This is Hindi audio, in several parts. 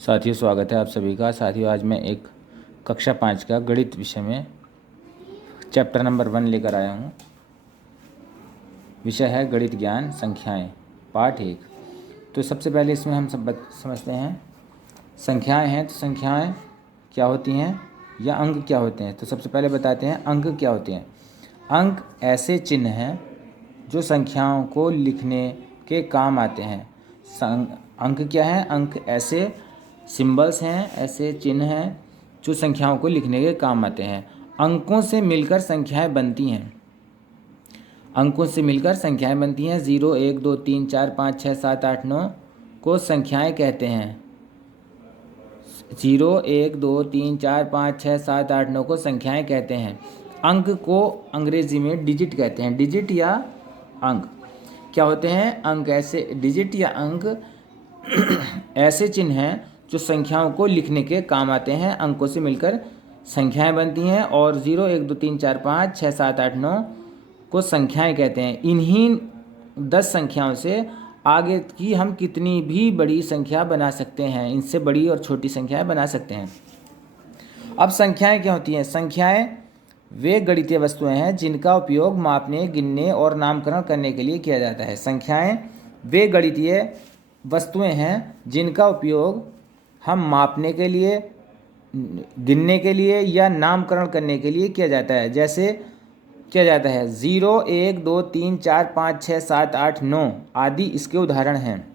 साथियों, स्वागत है आप सभी का। साथियों, आज मैं एक कक्षा 5 का गणित विषय में चैप्टर नंबर 1 लेकर आया हूँ। विषय है गणित ज्ञान संख्याएं, पाठ 1। तो सबसे पहले इसमें हम सब समझते हैं संख्याएं हैं तो संख्याएं क्या होती हैं या अंक क्या होते हैं। तो सबसे पहले बताते हैं अंक क्या होते हैं। अंक ऐसे चिन्ह हैं जो संख्याओं को लिखने के काम आते हैं। अंक क्या है? अंक ऐसे सिंबल्स हैं, ऐसे चिन्ह हैं जो संख्याओं को लिखने के काम आते हैं। अंकों से मिलकर संख्याएं बनती हैं। अंकों से मिलकर संख्याएं बनती हैं। 0, 1, 2, 3, 4, 5, 6, 7, 8, 9 को संख्याएं कहते हैं। 0, 1, 2, 3, 4, 5, 6, 7, 8, 9 को संख्याएं कहते हैं। अंक को अंग्रेजी में डिजिट कहते हैं। डिजिट या अंक क्या होते हैं? अंक ऐसे डिजिट या अंक ऐसे चिन्ह हैं जो संख्याओं को लिखने के काम आते हैं। अंकों से मिलकर संख्याएं बनती हैं और 0, 1, 2, 3, 4, 5, 6, 7, 8, 9 को संख्याएं कहते हैं। इन्हीं 10 संख्याओं से आगे की हम कितनी भी बड़ी संख्या बना सकते हैं। इनसे बड़ी और छोटी संख्याएं बना सकते हैं। अब संख्याएं क्या होती हैं? संख्याएं वे गणितीय वस्तुएं हैं जिनका उपयोग मापने, गिनने और नामकरण करने के लिए किया जाता है। संख्याएं वे गणितीय वस्तुएं हैं जिनका उपयोग हम मापने के लिए, गिनने के लिए या नामकरण करने के लिए किया जाता है। जैसे किया जाता है 0, 1, 2, 3, 4, 5, 6, 7, 8, 9 आदि इसके उदाहरण हैं।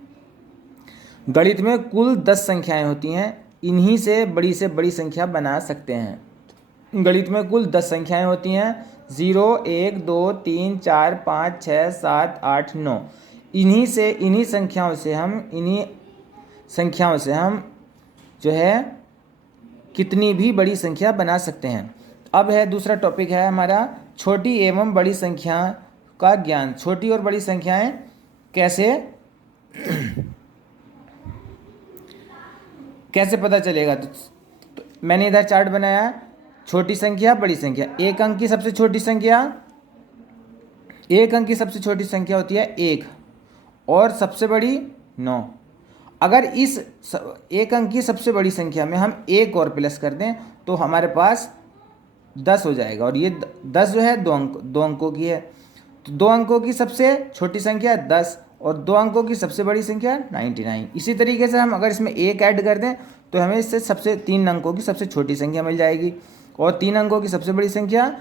गणित में कुल 10 संख्याएं होती हैं। इन्हीं से बड़ी संख्या बना सकते हैं। गणित में कुल 10 संख्याएं होती हैं। 0, 1, 2, 3, 4, 5, 6, 7, 8, 9। इन्हीं संख्याओं से हम जो है कितनी भी बड़ी संख्या बना सकते हैं। अब है दूसरा टॉपिक है हमारा छोटी एवं बड़ी संख्या का ज्ञान। छोटी और बड़ी संख्याएं कैसे पता चलेगा? तो मैंने इधर चार्ट बनाया। छोटी संख्या, बड़ी संख्या। एक अंक की सबसे छोटी संख्या होती है 1 और सबसे बड़ी 9। अगर इस एक अंक की सबसे बड़ी संख्या में हम एक और प्लस कर दें तो हमारे पास 10 हो जाएगा। और ये 10 जो है दो अंकों की है। तो 2 अंकों की सबसे छोटी संख्या 10 और 2 अंकों की सबसे बड़ी संख्या 99। इसी तरीके से हम अगर इसमें एक ऐड कर दें तो हमें इससे सबसे 3 अंकों की सबसे छोटी संख्या मिल जाएगी और 3 अंकों की सबसे बड़ी संख्या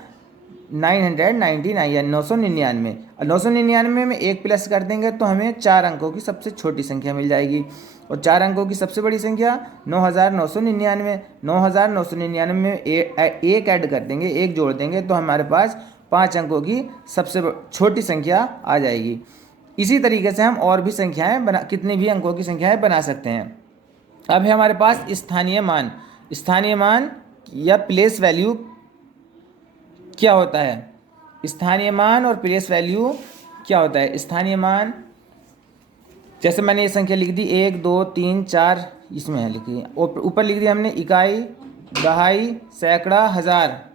999 या 999। 999 में एक प्लस कर देंगे तो हमें 4 अंकों की सबसे छोटी संख्या मिल जाएगी और 4 अंकों की सबसे बड़ी संख्या 9999। 9999 में एक ऐड कर देंगे, एक जोड़ देंगे तो हमारे पास 5 अंकों की सबसे छोटी संख्या आ जाएगी। इसी तरीके से हम और भी कितनी भी अंकों की संख्याएं बना सकते हैं। अब है हमारे पास स्थानीय मान। स्थानीय मान या प्लेस वैल्यू क्या होता है? स्थानीय मान और प्लेस वैल्यू क्या होता है? स्थानीय मान जैसे मैंने ये संख्या लिख दी 1, 2, 3, 4 इसमें है लिखी, ऊपर लिख दी हमने इकाई, दहाई, सैकड़ा, हजार।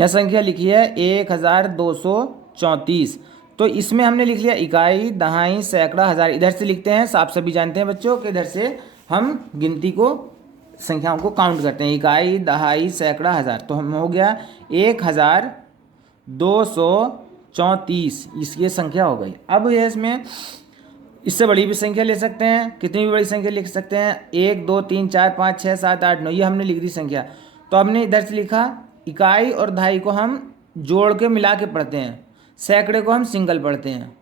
यह संख्या लिखी है 1234। तो इसमें हमने लिख लिया इकाई, दहाई, सैकड़ा, हजार। इधर से लिखते हैं, आप सभी जानते हैं बच्चों कि इधर से हम गिनती को, संख्याओं को काउंट करते हैं। इकाई, दहाई, सैकड़ा, हजार। तो हम हो गया 1234 इसकी संख्या हो गई। अब ये इसमें इससे बड़ी भी संख्या ले सकते हैं, कितनी भी बड़ी संख्या लिख सकते हैं। 1, 2, 3, 4, 5, 6, 7, 8, 9 ये हमने लिख दी संख्या। तो हमने इधर से लिखा इकाई और दहाई को हम जोड़ के मिला के पढ़ते हैं, सैकड़े को हम सिंगल पढ़ते हैं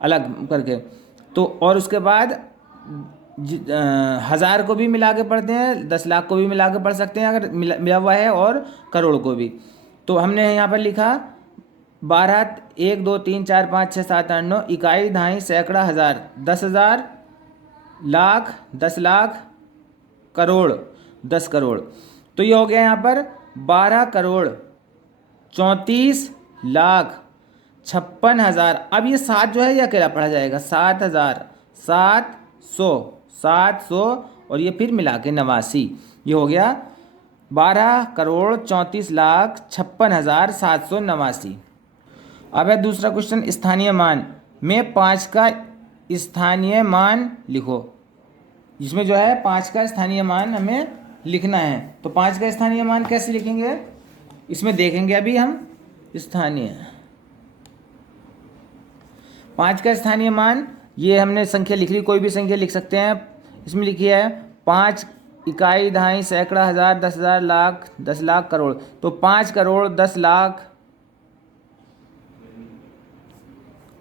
अलग करके। तो और उसके बाद हज़ार को भी मिला के पढ़ते हैं, 10 लाख को भी मिला के पढ़ सकते हैं अगर मिला हुआ है, और करोड़ को भी। तो हमने यहाँ पर लिखा 12, 1, 2, 3, 4, 5, 6, 7, 8, 9 इकाई, दहाई, सैकड़ा, हजार, 10,000, लाख, 10 लाख, करोड़, 10 करोड़। तो ये हो गया यहाँ पर 12,34,56,000। अब ये 7 जो है ये अकेला पढ़ा जाएगा। 7,000, 700 और ये फिर मिला के 89। ये हो गया 12,34,56,789। अब है दूसरा क्वेश्चन स्थानीय मान में 5 का स्थानीय मान लिखो। जिसमें जो है 5 का स्थानीय मान हमें लिखना है। तो 5 का स्थानीय मान कैसे लिखेंगे, इसमें देखेंगे अभी हम। स्थानीय 5 का स्थानीय मान, ये हमने संख्या लिख ली, कोई भी संख्या लिख सकते हैं। इसमें लिखी है 5 इकाई, दहाई, सैकड़ा, हज़ार, 10,000, लाख, 10 लाख, करोड़। तो 5 करोड़ 10 लाख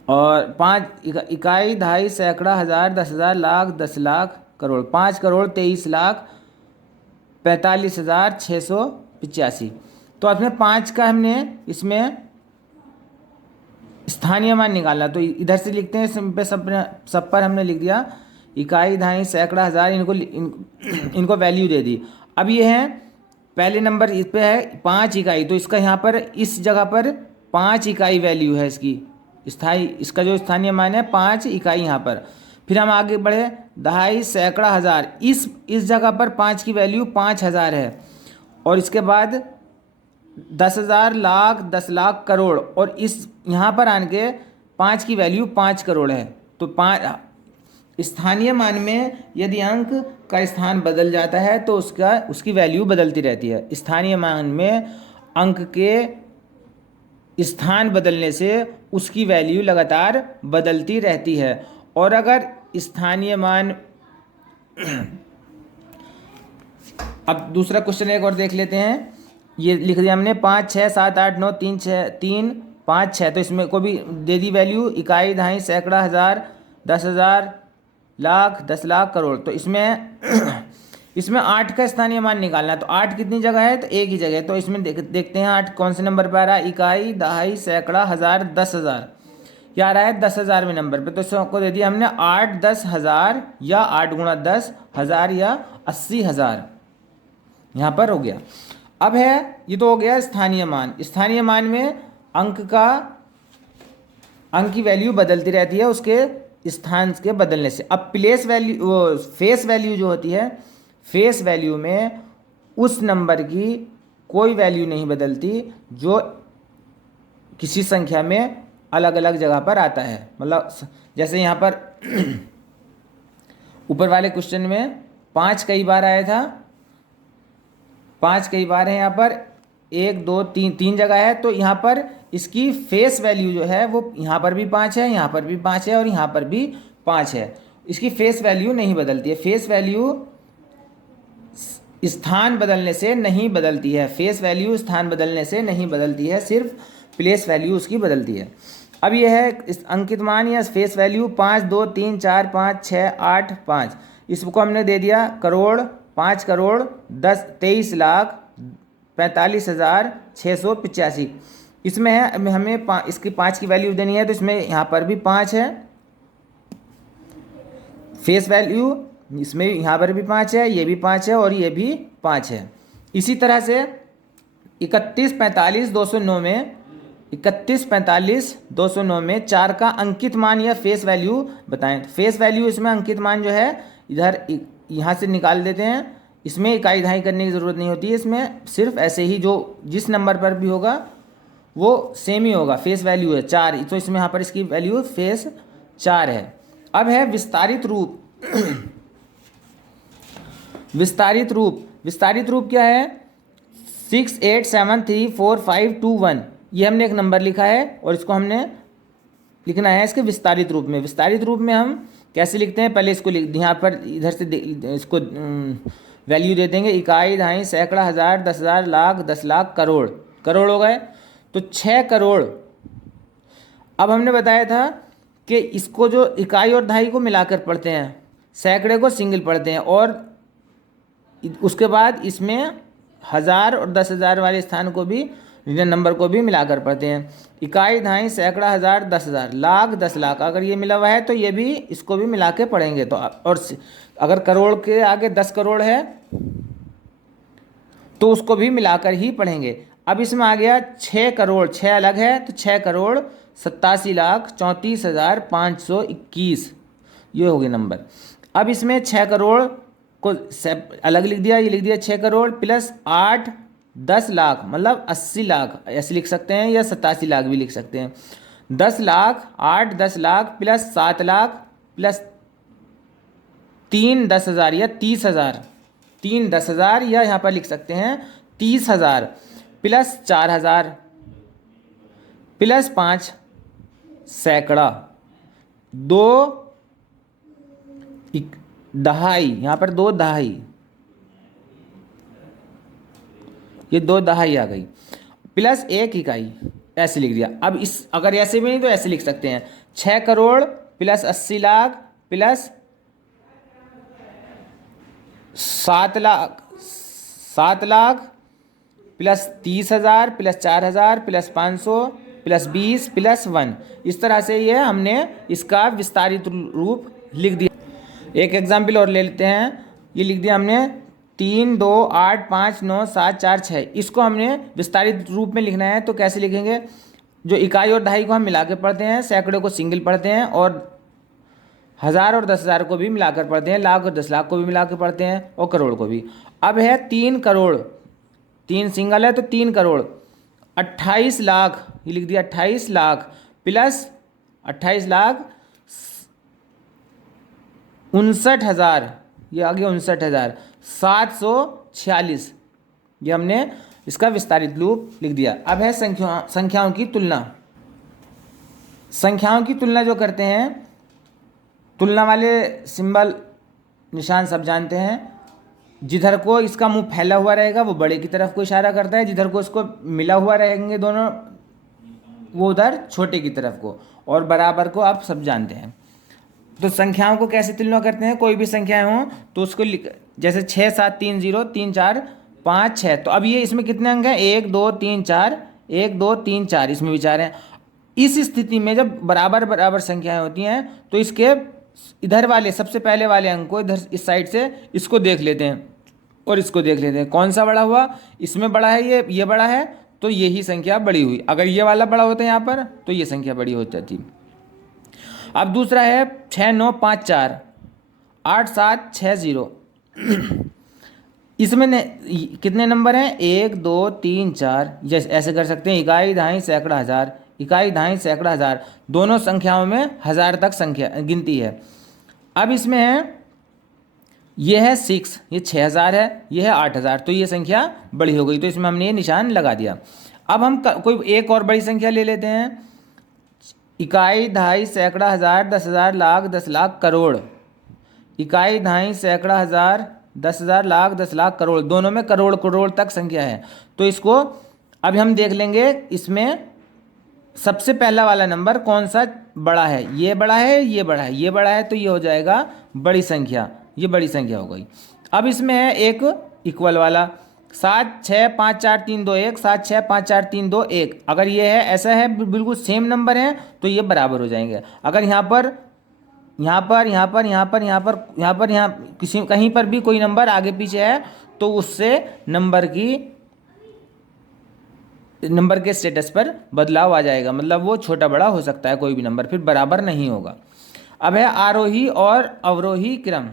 और 5 इकाई, दहाई, सैकड़ा, हज़ार, 10,000, लाख, 10 लाख, करोड़। 5 करोड़ 23 लाख 45,685। तो अपने 5 का हमने इसमें स्थानीय मान निकालना, तो इधर से लिखते हैं। इस पे सब पर हमने लिख दिया इकाई, दहाई, सैकड़ा, हज़ार, इनको वैल्यू दे दी। अब ये है पहले नंबर, इस पे है 5 इकाई, तो इसका यहाँ पर इस जगह पर 5 इकाई वैल्यू है इसकी इसका जो स्थानीय मान है 5 इकाई यहाँ पर। फिर हम आगे बढ़े, दहाई, सैकड़ा, हज़ार, इस जगह पर 5 की वैल्यू 5,000 है। और इसके बाद 10,000, लाख, 10 लाख, करोड़, और इस यहाँ पर आन के 5 की वैल्यू 5 करोड़ है। तो 5 स्थानीय मान में यदि अंक का स्थान बदल जाता है तो उसकी वैल्यू बदलती रहती है। स्थानीय मान में अंक के स्थान बदलने से उसकी वैल्यू लगातार बदलती रहती है। और अगर स्थानीय मान अब दूसरा क्वेश्चन एक और देख लेते हैं। ये लिख दिया हमने 5, 6, 7, 8, 9, 3, 6, 3, 5, 6। तो इसमें को भी दे दी वैल्यू इकाई, दहाई, सैकड़ा, हज़ार, 10,000, लाख, 10 लाख, करोड़। तो इसमें 8 का स्थानीय मान निकालना है। तो 8 कितनी जगह है, तो एक ही जगह है। तो इसमें देखते हैं 8 कौन से नंबर पर आ रहा है। इकाई, दहाई, सैकड़ा, हज़ार, 10,000, क्या आ रहा है 10,000वें नंबर पे। तो इसको दे दिया हमने 8, 10,000 या 8 गुणा 10,000 या 80,000, यहाँ पर हो गया। अब है, ये तो हो गया स्थानीय मान। स्थानीय मान में अंक की वैल्यू बदलती रहती है उसके स्थान के बदलने से। अब फेस वैल्यू जो होती है, फेस वैल्यू में उस नंबर की कोई वैल्यू नहीं बदलती जो किसी संख्या में अलग अलग जगह पर आता है। मतलब जैसे यहाँ पर ऊपर वाले क्वेश्चन में 5 कई बार आया था, 5 कई बार है यहाँ पर, 1, 2, 3 जगह है। तो यहाँ पर इसकी फेस वैल्यू जो है वो यहाँ पर भी 5 है, यहाँ पर भी 5 है और यहाँ पर भी 5 है। इसकी फेस वैल्यू नहीं बदलती है। फेस वैल्यू स्थान बदलने से नहीं बदलती है। फेस वैल्यू स्थान बदलने से नहीं बदलती है, सिर्फ प्लेस वैल्यू उसकी बदलती है। अब यह है अंकित मान या फेस वैल्यू 5, 2, 3, 4, 5, 6, 8, 5। इसको हमने दे दिया करोड़, 5 करोड़ 23 लाख 45,685। इसमें है हमें इसकी 5 की वैल्यू देनी है। तो इसमें यहाँ पर भी 5 है फेस वैल्यू, इसमें यहाँ पर भी 5 है, ये भी 5 है और ये भी 5 है। इसी तरह से 31,45,209 में 31,45,209 में 4 का अंकित मान या फेस वैल्यू बताएं। तो फेस वैल्यू इसमें अंकित मान जो है इधर यहाँ से निकाल देते हैं। इसमें इकाई दहाई करने की ज़रूरत नहीं होती है। इसमें सिर्फ ऐसे ही जो जिस नंबर पर भी होगा वो सेम ही होगा। फेस वैल्यू है 4, तो इसमें यहाँ पर इसकी वैल्यू फेस 4 है। अब है विस्तारित रूप। विस्तारित रूप क्या है, 6, 8, 7, 3, 4, 5, 2, 1। ये हमने एक नंबर लिखा है और इसको हमने लिखना है इसके विस्तारित रूप में। विस्तारित रूप में हम कैसे लिखते हैं, पहले इसको लिख यहाँ पर इधर से इसको वैल्यू दे देंगे। इकाई, दहाई, सैकड़ा, हज़ार, 10,000, लाख, 10 लाख, करोड़। करोड़ हो गए। तो 6 करोड़। अब हमने बताया था कि इसको जो इकाई और दहाई को मिलाकर पढ़ते हैं, सैकड़े को सिंगल पढ़ते हैं, और उसके बाद इसमें 1000 और 10,000 वाले स्थान को भी, नंबर को भी मिलाकर पढ़ते हैं। इकाई, दहाई, सैकड़ा, हज़ार, 10,000, लाख, 10 लाख, अगर ये मिला हुआ है तो ये भी इसको भी मिला के पढ़ेंगे। तो और अगर करोड़ के आगे 10 करोड़ है तो उसको भी मिलाकर ही पढ़ेंगे। अब इसमें आ गया 6 करोड़, 6 अलग है तो 6 करोड़ 87,34,521, ये हो गए नंबर। अब इसमें 6 करोड़ को अलग लिख दिया, ये लिख दिया 6 करोड़ प्लस 8, 10 लाख, मतलब 80 लाख ऐसे लिख सकते हैं या 87 लाख भी लिख सकते हैं। 10 लाख, 8, 10 लाख प्लस 7 लाख प्लस 3 10,000 या 30,000, 3 10,000 या यहाँ पर लिख सकते हैं 30,000 प्लस 4,000 प्लस 5 सैकड़ा, 2 दहाई, यहाँ पर 2 दहाई, ये 2 दहाई आ गई, प्लस 1 इकाई, ऐसे लिख दिया। अब इस अगर ऐसे भी नहीं तो ऐसे लिख सकते हैं 6 crore plus 80 lakh plus 7 lakh plus 30,000 plus 4,000 plus 500 plus 20 plus 1। इस तरह से ये हमने इसका विस्तारित रूप लिख दिया। एक एग्जाम्पल और ले लेते हैं। ये लिख दिया हमने 3 2 8 5 9 7 4 6। इसको हमने विस्तारित रूप में लिखना है तो कैसे लिखेंगे? जो इकाई और दहाई को हम मिला के पढ़ते हैं, सैकड़ों को सिंगल पढ़ते हैं और 1000 और 10,000 को भी मिलाकर पढ़ते हैं, लाख और 10 लाख को भी मिलाकर पढ़ते हैं और करोड़ को भी। अब है 3 करोड़, 3 सिंगल है तो 3 करोड़ 28 लाख, ये लिख दिया 28 लाख प्लस 28 लाख 59,000, ये आ गया 59,746। ये हमने इसका विस्तारित रूप लिख दिया। अब है संख्याओं की तुलना। संख्याओं की तुलना जो करते हैं, तुलना वाले सिंबल निशान सब जानते हैं। जिधर को इसका मुंह फैला हुआ रहेगा वो बड़े की तरफ को इशारा करता है, जिधर को इसको मिला हुआ रहेंगे दोनों वो उधर छोटे की तरफ को, और बराबर को आप सब जानते हैं। तो संख्याओं को कैसे तुलना करते हैं? कोई भी संख्याएं हों तो उसको जैसे 6 7 3 0 3 4 5 6, तो अब ये इसमें कितने अंक हैं? 1 2 3 4, 1 2 3 4, इसमें भी 4 हैं। इस स्थिति में जब बराबर बराबर संख्याएं होती हैं तो इसके इधर वाले सबसे पहले वाले अंक को इधर इस साइड से इसको देख लेते हैं और इसको देख लेते हैं, कौन सा बड़ा हुआ? इसमें बड़ा है, ये बड़ा है तो यही संख्या बड़ी हुई। अगर ये वाला बड़ा होता है यहाँ पर तो ये संख्या बड़ी हो जाती। अब दूसरा है 6 9 5 4 8 7 6 0। इसमें कितने नंबर हैं? 1 2 3 4। जैसे ऐसे कर सकते हैं इकाई दहाई सैकड़ा हज़ार, इकाई दहाई सैकड़ा हज़ार, दोनों संख्याओं में 1000 तक संख्या गिनती है। अब इसमें है ये है 6, ये 6000 है, ये है 8000, तो ये संख्या बड़ी हो गई, तो इसमें हमने ये निशान लगा दिया। अब हम कोई एक और बड़ी संख्या ले लेते हैं। इकाई दहाई सैकड़ा हज़ार 10,000 लाख 10 लाख करोड़, इकाई दहाई सैकड़ा हज़ार 10,000 लाख 10 लाख करोड़, दोनों में करोड़ करोड़ तक संख्या है। तो इसको अभी हम देख लेंगे, इसमें सबसे पहला वाला नंबर कौन सा बड़ा है? ये बड़ा है, ये बड़ा है, ये बड़ा है, तो ये हो जाएगा बड़ी संख्या, ये बड़ी संख्या हो गई। अब इसमें है एक इक्वल वाला 7 6 5 4 3 2 1, 7 6 5 4 3 2 1। अगर ये है ऐसा है बिल्कुल सेम नंबर है तो ये बराबर हो जाएंगे। अगर यहाँ किसी कहीं पर भी कोई नंबर आगे पीछे है तो उससे नंबर के स्टेटस पर बदलाव आ जाएगा, मतलब वो छोटा बड़ा हो सकता है कोई भी नंबर, फिर बराबर नहीं होगा। अब है आरोही और अवरोही क्रम।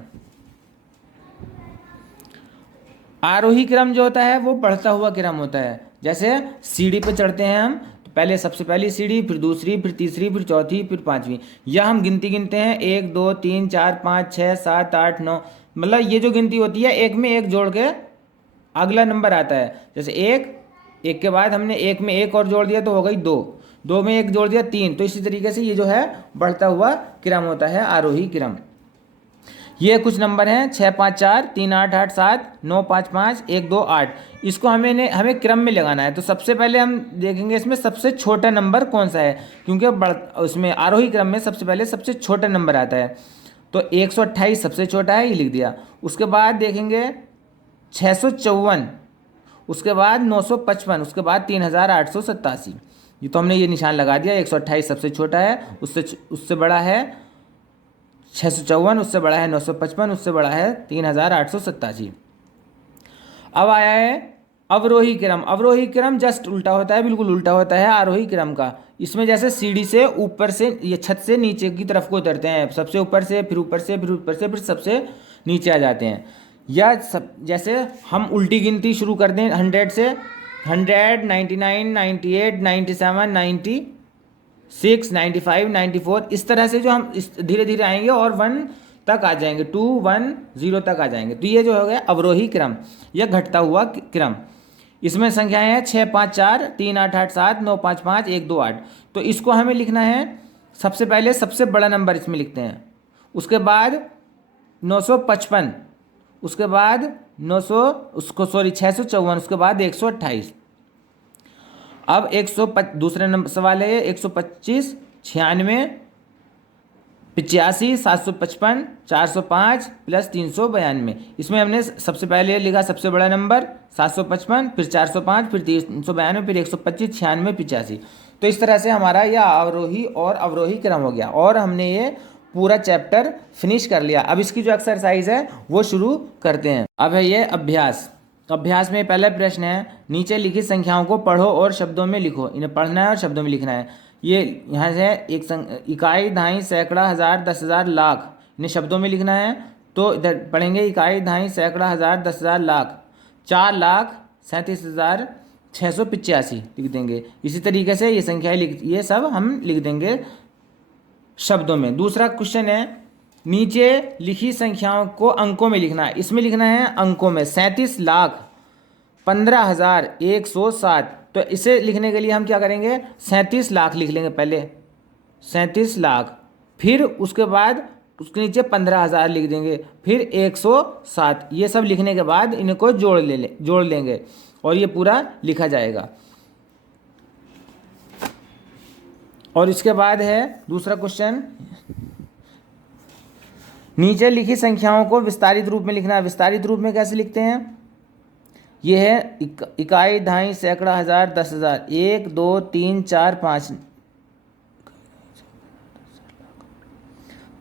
आरोही क्रम जो होता है वो बढ़ता हुआ क्रम होता है। जैसे सीढ़ी पे चढ़ते हैं हम, तो पहले सबसे पहली सीढ़ी, फिर दूसरी, फिर तीसरी, फिर चौथी, फिर पांचवी। यह हम गिनते हैं 1 2 3 4 5 6 7 8 9, मतलब ये जो गिनती होती है एक में एक जोड़ के अगला नंबर आता है। जैसे एक के बाद हमने एक में एक और जोड़ दिया तो हो गई 2, 2 में एक जोड़ दिया 3। तो इसी तरीके से ये जो है बढ़ता हुआ क्रम होता है, आरोही क्रम। ये कुछ नंबर हैं 6 5 4 3 8 8 7 9 5 5 1 2 8। इसको हमें क्रम में लगाना है। तो सबसे पहले हम देखेंगे इसमें सबसे छोटा नंबर कौन सा है, क्योंकि उसमें आरोही क्रम में सबसे पहले सबसे छोटा नंबर आता है। तो 128 सबसे छोटा है, ये लिख दिया। उसके बाद देखेंगे 654, उसके बाद 955, उसके बाद 3887। ये तो हमने ये निशान लगा दिया। 128 सबसे छोटा है, उससे बड़ा है 654, उससे बड़ा है 955, उससे बड़ा है 3887। अब आया है अवरोही क्रम। अवरोही क्रम जस्ट उल्टा होता है, बिल्कुल उल्टा होता है आरोही क्रम का। इसमें जैसे सीढ़ी से ऊपर से, ये छत से नीचे की तरफ को उतरते हैं, सबसे ऊपर से, फिर ऊपर से, फिर ऊपर से, फिर सबसे नीचे आ जाते हैं। या सब जैसे हम उल्टी गिनती शुरू कर दें 100 से, 100 99 98 97 96 95 94, इस तरह से जो हम धीरे धीरे आएंगे और 1 तक आ जाएंगे, 210 तक आ जाएंगे। तो ये जो हो गया अवरोही क्रम, यह घटता हुआ क्रम। इसमें संख्याएं हैं 6 5 4 3 8 8 7 9 5 5 1 2 8। तो इसको हमें लिखना है, सबसे पहले सबसे बड़ा नंबर इसमें लिखते हैं, उसके बाद 955, उसके बाद 900 उसको सॉरी 654, उसके बाद 128। अब दूसरे नंबर सवाल है 125 96 85 755 405 प्लस 392। इसमें हमने सबसे पहले लिखा सबसे बड़ा नंबर 755, फिर 405, फिर 392, फिर 125 96 85। तो इस तरह से हमारा यह आरोही और अवरोही क्रम हो गया और हमने ये पूरा चैप्टर फिनिश कर लिया। अब इसकी जो एक्सरसाइज है वो शुरू करते हैं। अब है ये अभ्यास। अभ्यास में पहला प्रश्न है, नीचे लिखित संख्याओं को पढ़ो और शब्दों में लिखो। इन्हें पढ़ना है और शब्दों में लिखना है। ये यहाँ से एक इकाई, दहाई, सैकड़ा, हज़ार, 10,000, लाख, इन्हें शब्दों में लिखना है। तो इधर पढ़ेंगे इकाई, दहाई, सैकड़ा, हज़ार, 10,000, लाख, 4,37,685 लिख देंगे। इसी तरीके से ये संख्याएं ये सब हम लिख देंगे शब्दों में। दूसरा क्वेश्चन है, नीचे लिखी संख्याओं को अंकों में लिखना है। इसमें लिखना है अंकों में 37,15,107। तो इसे लिखने के लिए हम क्या करेंगे, 37 लाख लिख लेंगे पहले, 37 लाख, फिर उसके बाद उसके नीचे 15,000 लिख देंगे, फिर 107। ये सब लिखने के बाद इनको जोड़ लेंगे और ये पूरा लिखा जाएगा। और इसके बाद है दूसरा क्वेश्चन, नीचे लिखी संख्याओं को विस्तारित रूप में लिखना है। विस्तारित रूप में कैसे लिखते हैं, ये है इकाई, दहाई, सैकड़ा, हज़ार, 10,000, 1 2 3 4 5,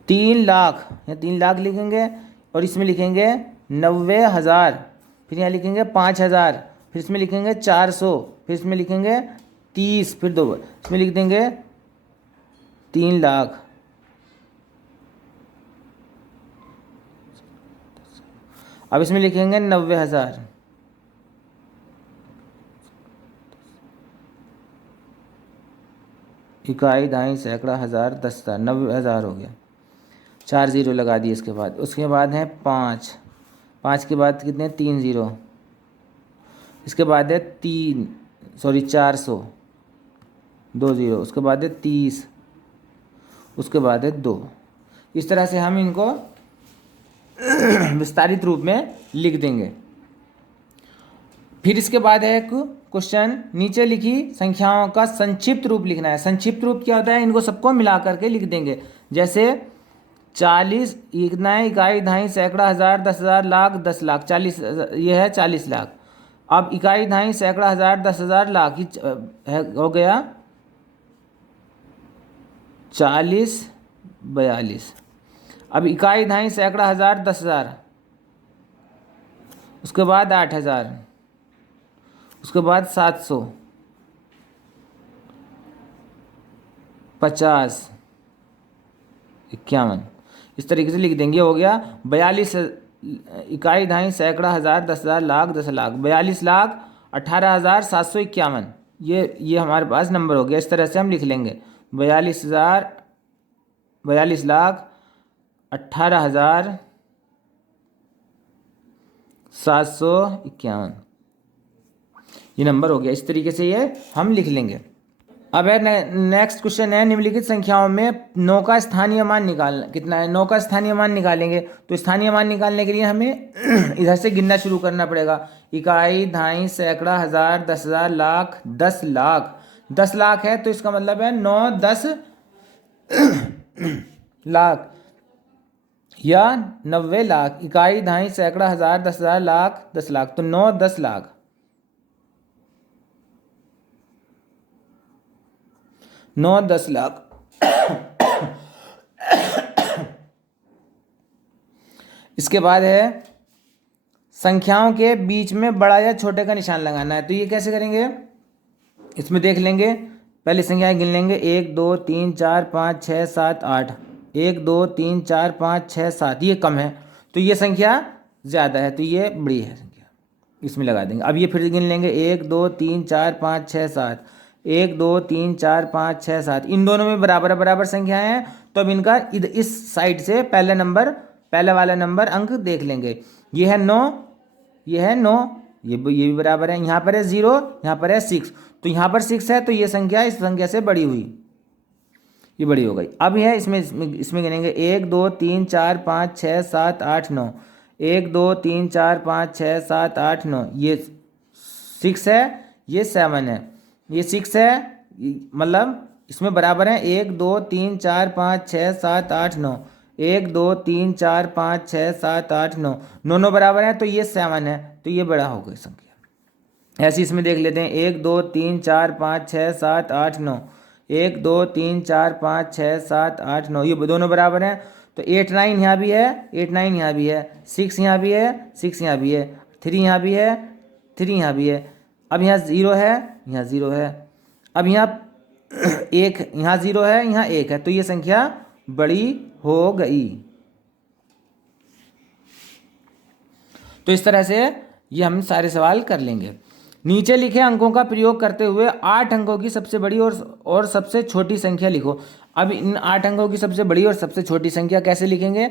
3 लाख, यहाँ 3 लाख लिखेंगे और इसमें लिखेंगे 90,000, फिर यहाँ लिखेंगे 5,000, फिर इसमें लिखेंगे 400, फिर इसमें लिखेंगे 30, फिर 2 इसमें लिख देंगे 3 लाख। अब इसमें लिखेंगे 90,000, इकाई, दहाई, सैकड़ा, हज़ार, 10,000, 90,000 हो गया। 4 ज़ीरो लगा दिए इसके बाद। उसके बाद है 5, 5 के बाद कितने 3 ज़ीरो, इसके बाद है 400, 2 ज़ीरो, उसके बाद है 30, उसके बाद है 2। इस तरह से हम इनको विस्तारित रूप में लिख देंगे। फिर इसके बाद है एक क्वेश्चन, नीचे लिखी संख्याओं का संक्षिप्त रूप लिखना है। संक्षिप्त रूप क्या होता है, इनको सबको मिला करके लिख देंगे। जैसे 40 इतना है, इकाई, दहाई, सैकड़ा, हज़ार, 10,000, लाख, 10 लाख, 40, ये है 40 लाख। अब इकाई, दहाई, सैकड़ा, हज़ार, 10,000, लाख हो गया 40 42। अब इकाई, दहाई, सैकड़ा, हज़ार, 10,000, उसके बाद 8,000, उसके बाद 700, 50, 51। इस तरीके से लिख देंगे। हो गया 42 इकाई, दहाई, सैकड़ा, हज़ार, 10,000, लाख, 10 लाख, 42 लाख 18,751। ये हमारे पास नंबर हो गया। इस तरह से हम लिख लेंगे 42 लाख 18,751, ये नंबर हो गया। इस तरीके से ये हम लिख लेंगे। अब है नेक्स्ट क्वेश्चन है, निम्नलिखित संख्याओं में 9 का स्थानीय मान निकालना। कितना है, 9 का स्थानीय मान निकालेंगे। तो स्थानीय मान निकालने के लिए हमें इधर से गिनना शुरू करना पड़ेगा। इकाई, दहाई, सैकड़ा, हज़ार, 10,000, लाख, 10 लाख। 10 लाख है तो इसका मतलब है 9 10 लाख या 90 लाख। इकाई, दहाई, सैकड़ा, हज़ार, 10,000, लाख, 10 लाख। तो 9 10 लाख, 9 10 लाख। इसके बाद है संख्याओं के बीच में बड़ा या छोटे का निशान लगाना है। तो ये कैसे करेंगे, इसमें देख लेंगे। पहले संख्याएं गिन लेंगे, 1 2 3 4 5 6 7 8। 1 2 3 4 5 6 7, ये कम है तो ये संख्या ज़्यादा है, तो ये बड़ी है संख्या, इसमें लगा देंगे। अब ये फिर गिन लेंगे, 1 2 3 4 5 6 7। 1 2 3 4 5 6 7, इन दोनों में बराबर बराबर संख्याएं हैं। तो अब इनका इस साइड से पहला नंबर पहले वाला नंबर अंक देख लेंगे। ये है 9, ये है 9, ये भी बराबर है। यहाँ पर है 0, यहाँ पर है 6, तो यहाँ पर 6 है तो ये संख्या इस संख्या से बड़ी हुई, ये बड़ी हो गई। अब यह इसमें गिनेंगे 1 2 3 4 5 6 7 8 9, 1 2 3 4 5 6 7 8 9, ये 6 है, ये 7 है, ये 6 है, मतलब इसमें बराबर है 1 2 3 4 5 6 7 8 9, 1 2 3 4 5 6 7 8 9, 9 बराबर है तो ये 7 है, तो ये बड़ा हो गई संख्या। ऐसे इसमें देख लेते हैं 1 2 3 4 5 6 7 8 9, 1 2 3 4 5 6 7 8 9, ये दोनों बराबर हैं। तो 8 9 यहाँ भी है, 8 9 यहाँ भी है, 6 यहाँ भी है, 6 यहाँ भी है, 3 यहाँ भी है, 3 यहाँ भी है। अब यहाँ 0 है, यहाँ 0 है। अब यहाँ 1, यहाँ 0 है, यहाँ 1 है, तो ये संख्या बड़ी हो गई। तो इस तरह से ये हम सारे सवाल कर लेंगे। नीचे लिखे अंकों का प्रयोग करते हुए 8 अंकों की सबसे बड़ी और सबसे छोटी संख्या लिखो। अब इन 8 अंकों की सबसे बड़ी और सबसे छोटी संख्या कैसे लिखेंगे?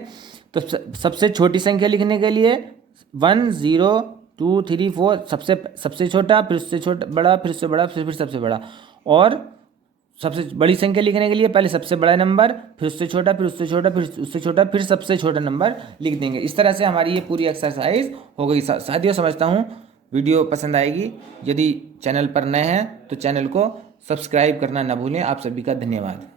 तो सबसे छोटी संख्या लिखने के लिए 1 0 2 3 4, सबसे छोटा, फिर उससे छोटा बड़ा, फिर उससे बड़ा, फिर सबसे बड़ा। और सबसे बड़ी संख्या लिखने के लिए पहले सबसे बड़ा नंबर, फिर उससे छोटा, फिर उससे छोटा, फिर उससे छोटा, फिर सबसे छोटा नंबर लिख देंगे। इस तरह से हमारी ये पूरी एक्सरसाइज हो गई। साथियों, समझता हूँ वीडियो पसंद आएगी। यदि चैनल पर नए हैं तो चैनल को सब्सक्राइब करना ना भूलें। आप सभी का धन्यवाद।